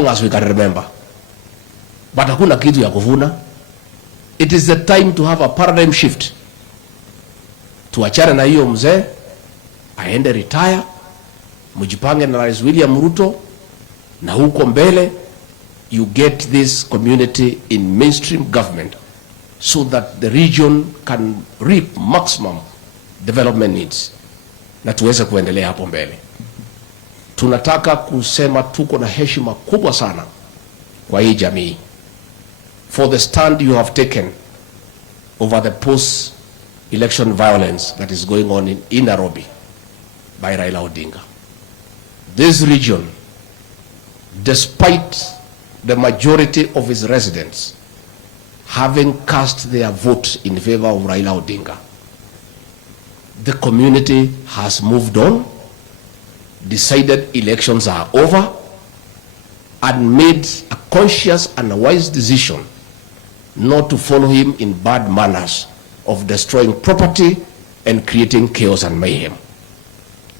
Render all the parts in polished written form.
long as we can remember. But hakuna kitu ya kuvuna. It is the time to have a paradigm shift. Tuachane na hiyo mzee, aende retire, mujipange na Rais William Ruto, na huko mbele, you get this community in mainstream government so that the region can reap maximum development needs. Na tuweze kuendelea hapo mbele. Tunataka kusema tuko na heshima kubwa sana kwa hii jamii for the stand you have taken over the post-election violence that is going on in Nairobi by Raila Odinga. This region, despite the majority of its residents having cast their vote in favor of Raila Odinga, the community has moved on, decided elections are over, and made a conscious and a wise decision not to follow him in bad manners of destroying property and creating chaos and mayhem.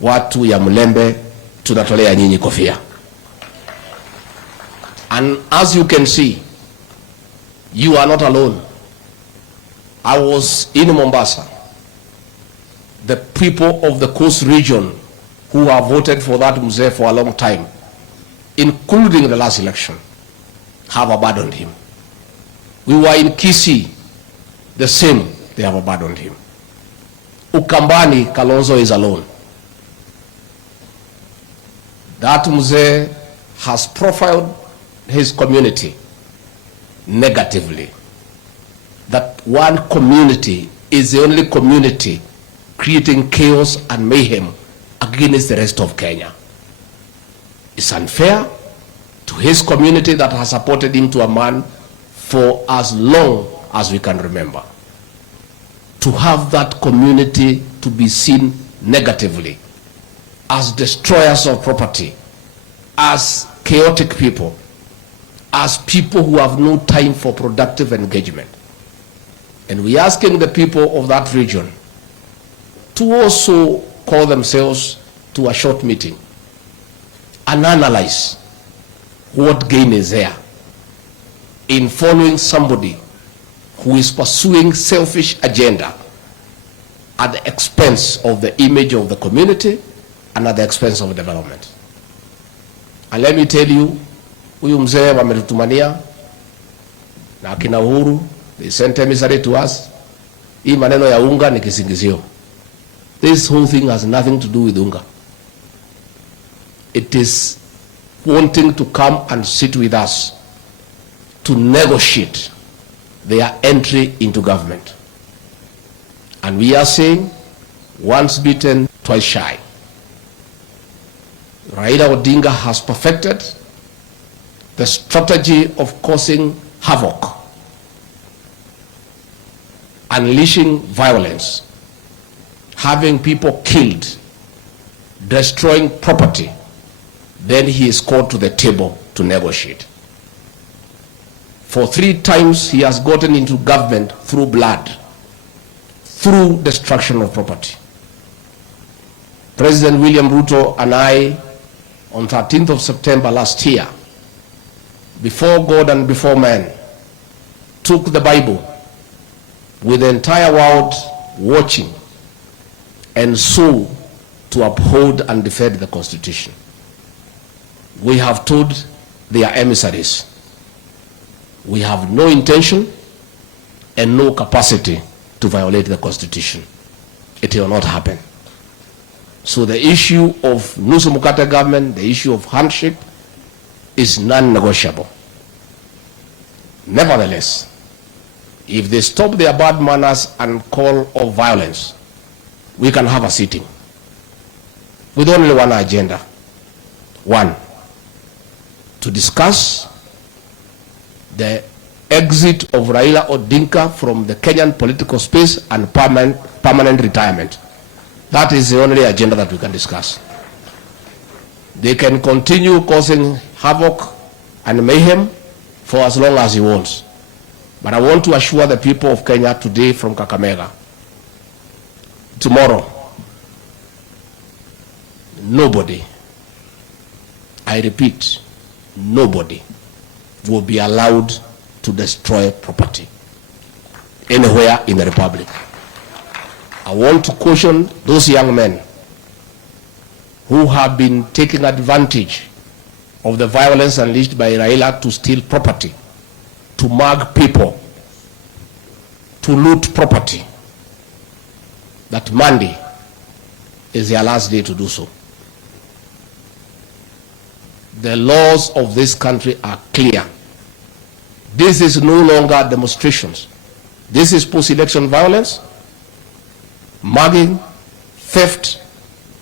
Watu ya Mlembe, tunatolea nyinyi kofia. And as you can see, you are not alone. I was in Mombasa. The people of the coast region who have voted for that mzee for a long time, including the last election, have abandoned him. We were in Kisii, the same, they have abandoned him. Ukambani, Kalonzo is alone. That mzee has profiled his community negatively. That one community is the only community creating chaos and mayhem against the rest of Kenya. It's unfair to his community that has supported him to a man for as long as we can remember. To have that community to be seen negatively as destroyers of property, as chaotic people, as people who have no time for productive engagement. And we're asking the people of that region to also call themselves to a short meeting and analyze what gain is there in following somebody who is pursuing selfish agenda at the expense of the image of the community and at the expense of development. And let me tell you, huyu mzee wametutumania na akina Uhuru, they sent emissary to us. Hii maneno ya unga ni kisingizio. This whole thing has nothing to do with unga. It is wanting to come and sit with us to negotiate their entry into government. And we are saying, once bitten, twice shy. Raila Odinga has perfected the strategy of causing havoc, unleashing violence, having people killed, destroying property. Then he is called to the table to negotiate. For 3 times he has gotten into government through blood, through destruction of property. President William Ruto and I, on 13th of September last year, before God and before man, took the Bible with the entire world watching and so to uphold and defend the Constitution. We have told their emissaries, we have no intention and no capacity to violate the Constitution. It will not happen. So the issue of nusu mkate government, the issue of handshake, is non-negotiable. Nevertheless, if they stop their bad manners and call of violence, we can have a sitting with only one agenda. One, to discuss the exit of Raila Odinga from the Kenyan political space and permanent retirement. That is the only agenda that we can discuss. They can continue causing havoc and mayhem for as long as he wants. But I want to assure the people of Kenya today from Kakamega, tomorrow, nobody, I repeat, nobody will be allowed to destroy property anywhere in the Republic. I want to caution those young men who have been taking advantage of the violence unleashed by Raila to steal property, to mug people, to loot property, that Monday is their last day to do so. The laws of this country are clear. This is no longer demonstrations. This is post-election violence, mugging, theft,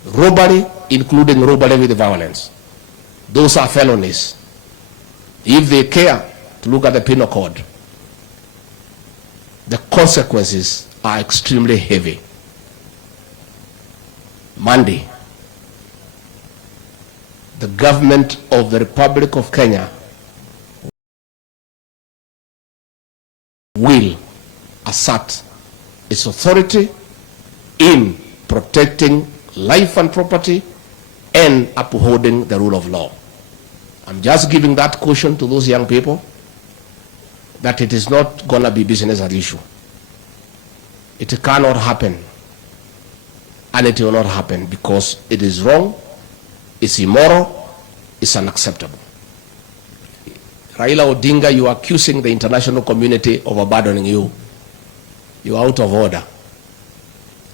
robbery, including robbery with violence. Those are felonies. If they care to look at the penal code, the consequences are extremely heavy. Monday, the government of the Republic of Kenya will assert its authority in protecting life and property and upholding the rule of law. I'm just giving that caution to those young people that it is not going to be business as usual. It cannot happen, and it will not happen because it is wrong, it's immoral, it's unacceptable. Raila Odinga, you are accusing the international community of abandoning you. You are out of order.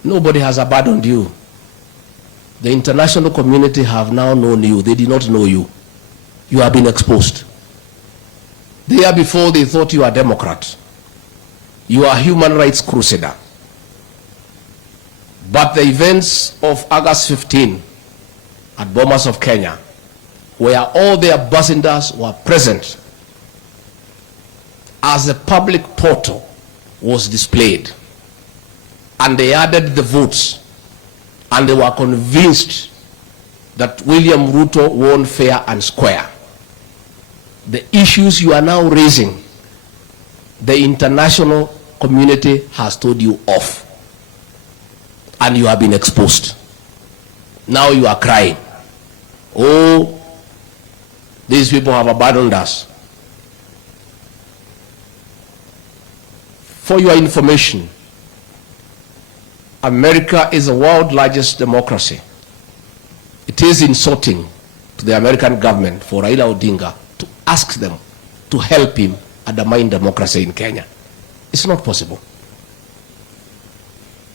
Nobody has abandoned you. The international community have now known you. They did not know you. You have been exposed. The year before, they thought you are a Democrat. You are a human rights crusader. But the events of August 15 at Bomas of Kenya, where all the ambassadors were present, as the public portal was displayed, and they added the votes, and they were convinced that William Ruto won fair and square. The issues you are now raising, the international community has told you off, and you have been exposed. Now you are crying, oh, these people have abandoned us. For your information, America is the world's largest democracy. It is insulting to the American government for Raila Odinga to ask them to help him undermine democracy in Kenya. It's not possible.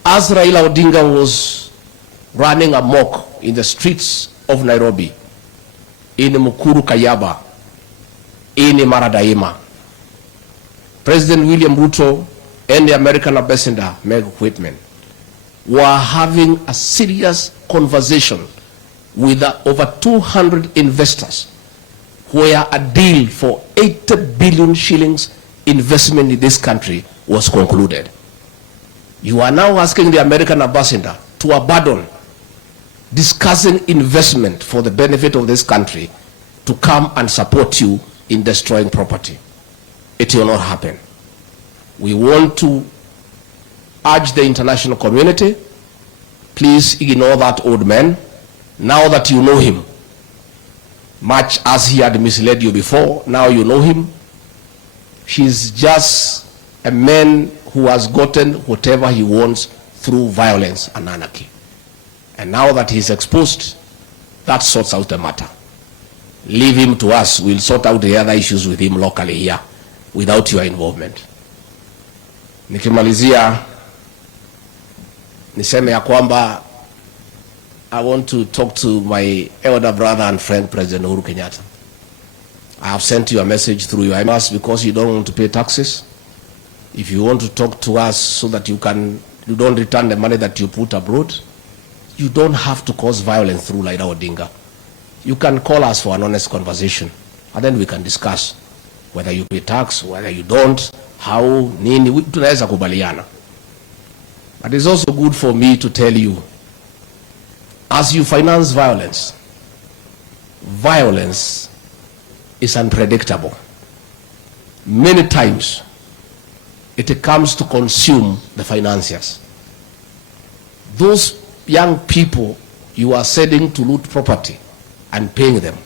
As Raila Odinga was running amok in the streets of Nairobi, in Mukuru Kayaba, in Maradaima, President William Ruto and the American ambassador, Meg Whitman, were having a serious conversation with over 200 investors, where a deal for 80 billion shillings investment in this country was concluded. You are now asking the American ambassador to abandon discussing investment for the benefit of this country to come and support you in destroying property. It will not happen. We want to urge the international community, please ignore that old man. Now that you know him, much as he had misled you before, now you know him. He's just a man who has gotten whatever he wants through violence and anarchy. And now that he's exposed, that sorts out the matter. Leave him to us. We'll sort out the other issues with him locally here without your involvement. Nikimalizia, niseme ya kwamba I want to talk to my elder brother and friend, President Uhuru Kenyatta. I have sent you a message through your emails because you don't want to pay taxes. If you want to talk to us so that you don't return the money that you put abroad, you don't have to cause violence through Raila Odinga. You can call us for an honest conversation, and then we can discuss whether you pay tax, whether you don't, how, nini, tunaweza kubaliana. But it's also good for me to tell you, as you finance violence, violence is unpredictable. Many times, it comes to consume the financiers. Those young people you are sending to loot property and paying them,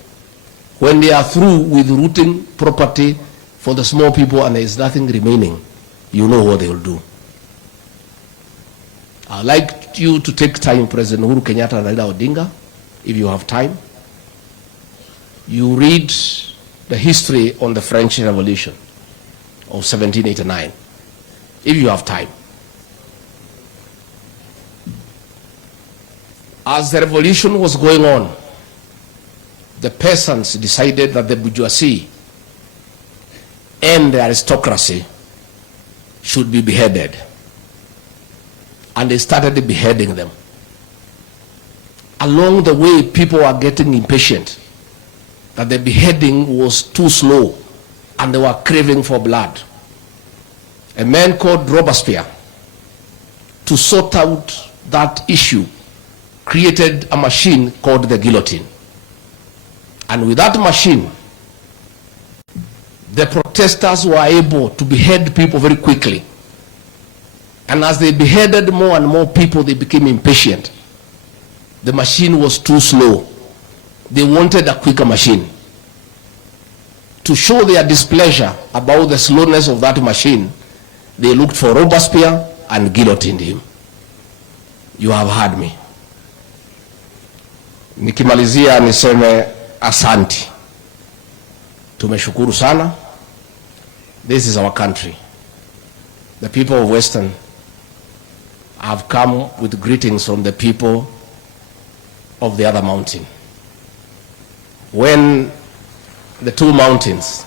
When they are through with looting property for the small people and there is nothing remaining, you know what they will do. I'd like you to take time, President Uhuru Kenyatta and Raila Odinga, if you have time. You read the history on the French Revolution of 1789, if you have time. As the revolution was going on, the peasants decided that the bourgeoisie and the aristocracy should be beheaded. And they started beheading them. Along the way, people were getting impatient that the beheading was too slow and they were craving for blood. A man called Robespierre, to sort out that issue, created a machine called the guillotine. And with that machine, the protesters were able to behead people very quickly. And as they beheaded more and more people, they became impatient. The machine was too slow. They wanted a quicker machine. To show their displeasure about the slowness of that machine, they looked for Robespierre and guillotined him. You have heard me. Nikimalizia niseme asanti. Tumeshukuru sana. This is our country. The people of Western have come with greetings from the people of the other mountain. When the two mountains